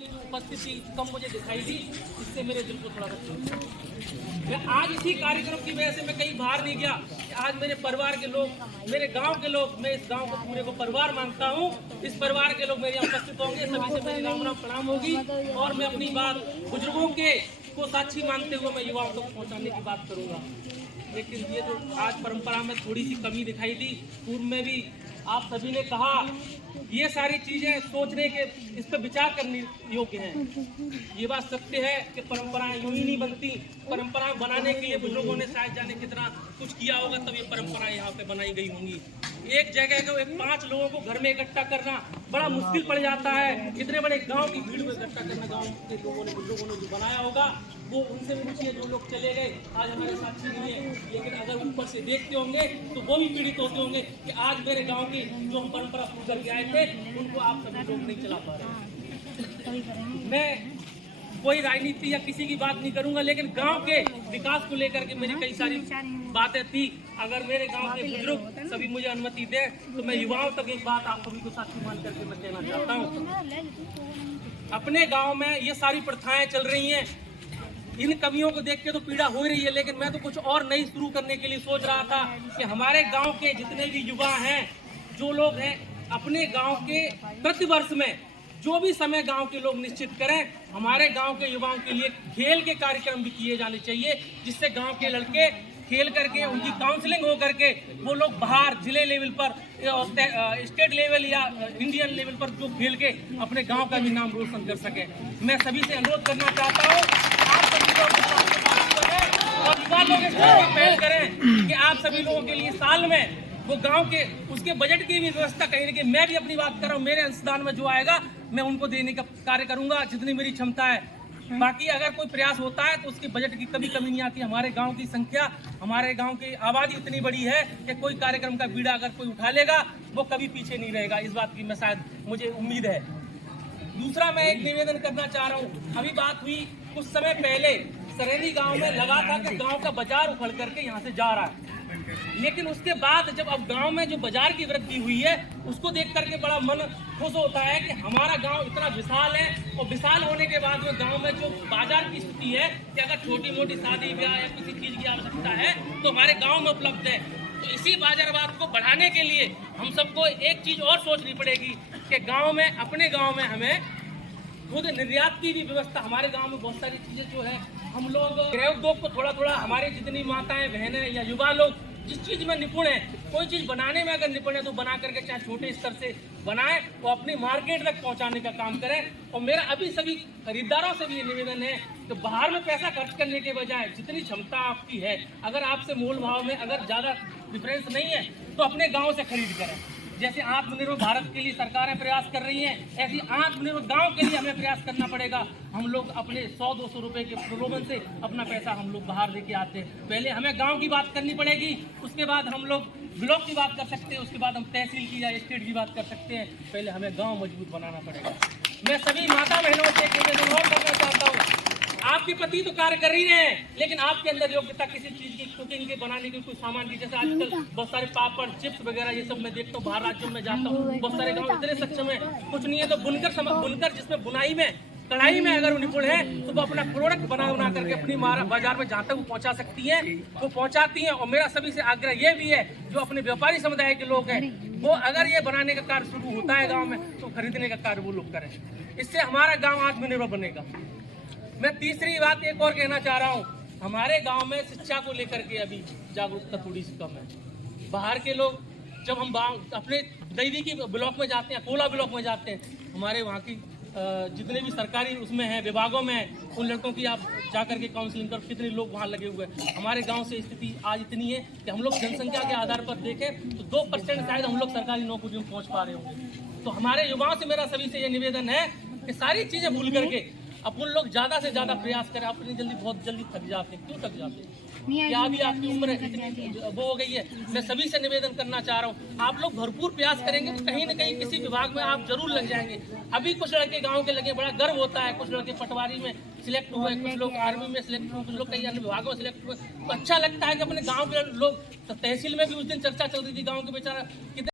की उपस्थिति कम मुझे दिखाई दी, इससे मेरे दिल को थोड़ा सा मैं आज इसी कार्यक्रम की वजह से मैं कहीं बाहर नहीं गया। आज मेरे परिवार के लोग, मेरे गांव के लोग, मैं इस गांव को पूरे को परिवार मानता हूं, इस परिवार के लोग मेरे यहाँ उपस्थित होंगे, सभी से मेरी राम राम प्रणाम होगी और मैं अपनी बात बुजुर्गों के को साक्षी मानते हुए मैं युवाओं तक पहुँचाने की बात करूँगा। लेकिन ये जो आज परंपरा में थोड़ी सी कमी दिखाई दी, पूर्व में भी आप सभी ने कहा, ये सारी चीजें सोचने के, इस पर विचार करने योग्य हैं। ये बात सत्य है कि परंपराएं यूं ही नहीं बनती। परंपराएं बनाने के लिए बुजुर्गों ने शायद जाने कितना कुछ किया होगा, तब ये परंपराएं यहाँ पे बनाई गई होंगी। एक जगह को 5 लोगों को घर में इकट्ठा करना बड़ा मुश्किल पड़ जाता है। इतने बड़े गांव की भीड़ में इकट्ठा करना गांव के लोगों ने, बुजुर्गों ने जो बनाया होगा वो उनसे भी पूछिए, जो लोग चले गए आज हमारे साथी नहीं है, लेकिन अगर ऊपर से देखते होंगे तो वो भी पीड़ित होते होंगे कि आज मेरे गांव की जो हम परंपरा पूछ करके आए थे उनको आप सभी लोग नहीं चला पा रहे। मैं कोई राजनीति या किसी की बात नहीं करूंगा, लेकिन गांव के विकास को लेकर के मेरी कई सारी बातें थी। अगर मेरे गांव के बुजुर्ग सभी मुझे अनुमति दें तो मैं युवाओं तक एक बात आप सभी को साक्षी मान करके मैं कहना चाहता हूँ। अपने गांव में ये सारी प्रथाएं चल रही हैं, इन कमियों को देख के तो पीड़ा हो रही है, लेकिन मैं तो कुछ और नई शुरू करने के लिए सोच रहा था कि हमारे गांव के जितने भी युवा हैं, जो लोग हैं, अपने गांव के प्रतिवर्ष में जो भी समय गांव के लोग निश्चित करें, हमारे गांव के युवाओं के लिए खेल के कार्यक्रम भी किए जाने चाहिए, जिससे गांव के लड़के खेल करके उनकी काउंसलिंग हो करके वो लोग बाहर जिले लेवल पर, स्टेट लेवल या इंडियन लेवल पर जो खेल के अपने गांव का भी नाम रोशन कर सके। मैं सभी से अनुरोध करना चाहता हूँ, आप सभी लोग और युवा लोग इस तरह की पहल करें कि आप सभी लोगों के लिए साल में वो गांव के उसके बजट की भी व्यवस्था कहीं ना कहीं, मैं भी अपनी बात कर रहा हूँ, मेरे अंशदान में जो आएगा मैं उनको देने का कार्य करूंगा जितनी मेरी क्षमता है। बाकी अगर कोई प्रयास होता है तो उसके बजट की कभी कमी नहीं आती। हमारे गांव की संख्या, हमारे गांव की आबादी इतनी बड़ी है कि कोई कार्यक्रम का बीड़ा अगर कोई उठा लेगा वो कभी पीछे नहीं रहेगा, इस बात की मैं शायद मुझे उम्मीद है। दूसरा मैं एक निवेदन करना चाह रहा हूँ, अभी बात हुई कुछ समय पहले सरेली गांव में लगा था कि गांव का बाजार उखड़ करके यहाँ से जा रहा है, लेकिन उसके बाद जब अब गांव में जो बाजार की वृद्धि हुई है उसको देख करके बड़ा मन खुश होता है कि हमारा गांव इतना विशाल है, और विशाल होने के बाद में गांव में जो बाजार की स्थिति है कि अगर छोटी मोटी शादी ब्याह या किसी चीज की आवश्यकता है तो हमारे गांव में उपलब्ध है। तो इसी बाजारवाद को बढ़ाने के लिए हम सबको एक चीज और सोचनी पड़ेगी कि गाँव में, अपने गाँव में हमें खुद निर्यात की भी व्यवस्था, हमारे गांव में बहुत सारी चीजें जो है हम लोग गृह उद्योग को थोड़ा थोड़ा, हमारे जितनी माताएं बहनें या युवा लोग जिस चीज में निपुण है, कोई चीज बनाने में अगर निपुण है तो बना करके चाहे छोटे स्तर से बनाए वो अपनी मार्केट तक पहुंचाने का काम करें। और मेरा अभी सभी खरीदारों से भी ये निवेदन है कि बाहर में पैसा खर्च करने के बजाय जितनी क्षमता आपकी है, अगर आपसे मोल भाव में अगर ज्यादा डिफरेंस नहीं है तो अपने गाँव से खरीद करें। जैसे आत्मनिर्भर भारत के लिए सरकारें प्रयास कर रही हैं, ऐसी आत्मनिर्भर गांव के लिए हमें प्रयास करना पड़ेगा। हम लोग अपने 100-200 रुपए के प्रलोभन से अपना पैसा हम लोग बाहर लेके आते हैं। पहले हमें गांव की बात करनी पड़ेगी, उसके बाद हम लोग ब्लॉक की बात कर सकते हैं, उसके बाद हम तहसील की या स्टेट की बात कर सकते हैं। पहले हमें गाँव मजबूत बनाना पड़ेगा। मैं सभी माता बहनों से निवेदन और करना चाहता हूँ, आपके पति तो कार्य कर ही रहे हैं, लेकिन आपके अंदर योग्यता किसी चीज की कुकिंग के बनाने की कोई सामान की, जैसे आजकल बहुत सारे पापड़ चिप्स वगैरह ये सब मैं देखता हूँ, बाहर राज्यों में जाता हूँ, बहुत सारे गांव इतने सक्षम है, कुछ नहीं है तो बुनकर जिसमें बुनाई में, कढ़ाई में अगर निपुण है तो वो अपना प्रोडक्ट बना करके अपनी बाजार में जहाँ तक वो पहुँचा सकती है वो पहुँचाती हैं। और मेरा सभी से आग्रह ये भी है, जो अपने व्यापारी समुदाय के लोग हैं वो अगर ये बनाने का कार्य शुरू होता है गाँव में तो खरीदने का कार्य वो लोग करें, इससे हमारा गाँव आत्मनिर्भर बनेगा। मैं तीसरी बात एक और कहना चाह रहा हूँ, हमारे गांव में शिक्षा को लेकर के अभी जागरूकता थोड़ी सी कम है। बाहर के लोग जब हम अपने दैवी की ब्लॉक में जाते हैं, कोला ब्लॉक में जाते हैं, हमारे वहाँ की जितने भी सरकारी उसमें हैं, विभागों में हैं, उन लड़कों की आप जाकर के काउंसलिंग कर, कितने लोग वहाँ लगे हुए हैं। हमारे गांव से स्थिति आज इतनी है कि हम लोग जनसंख्या के आधार पर देखें तो 2% शायद हम लोग सरकारी नौकरियों में पहुँच पा रहे होंगे। तो हमारे युवाओं से मेरा सभी से ये निवेदन है कि सारी चीज़ें भूल करके अपन लोग ज्यादा से ज्यादा प्रयास करें। अपनी बहुत जल्दी थक जाते हैं, क्यों थक जाते हैं? क्या अभी आपकी उम्र इतनी वो हो गई है? मैं सभी से निवेदन करना चाह रहा हूँ, आप लोग भरपूर प्रयास करेंगे तो कहीं न कहीं किसी विभाग में आप जरूर लग जाएंगे। अभी कुछ लड़के गांव के लगे, बड़ा गर्व होता है, कुछ लड़के पटवारी में सिलेक्ट हुए, कुछ लोग आर्मी में सिलेक्ट हुए, कुछ लोग कई अन्य विभागों में सिलेक्ट हुए। तो अच्छा लगता है कि अपने गाँव के लोग, तहसील में भी उस दिन चर्चा चल रही थी, गाँव के बेचारा